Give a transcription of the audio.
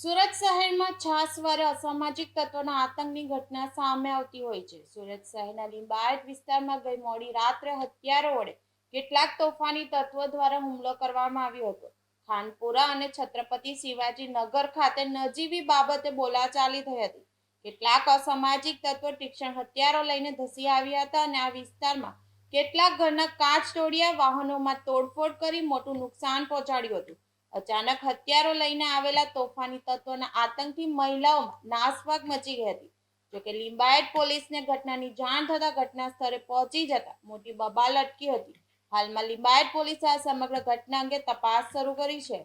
સુરત શહેરમાં છાસવારે અસામાજિક તત્વોના આતંકની ઘટના સામે આવતી હોય છે. સુરત શહેરના લિંબાયત વિસ્તારમાં ગઈ મોડી રાત્રે હત્યારો વડે કેટલાક તોફાની તત્વો દ્વારા હુમલો કરવામાં આવ્યો હતો. ખાનપુરા અને છત્રપતિ શિવાજી નગર ખાતે નજીવી બાબતે બોલાચાલી થઈ હતી. કેટલાક અસામાજિક તત્વો તીક્ષ્ણ હથિયારો લઈને ધસી આવ્યા હતા અને આ વિસ્તારમાં કેટલાક ઘરના કાચ તોડ્યા, વાહનોમાં તોડફોડ કરી મોટું નુકસાન પહોંચાડ્યું હતું. અચાનક હથિયારો લઈને આવેલા તોફાની તત્વોના આતંકથી મહિલાઓમાં નાસભાગ મચી ગઈ હતી. જોકે લિંબાયત પોલીસને ઘટનાની જાણ થતાં ઘટના સ્થળે પહોંચી જતા મોટી બબાલ અટકી હતી. હાલમાં લિંબાયત પોલીસે આ સમગ્ર ઘટના અંગે તપાસ શરૂ કરી છે.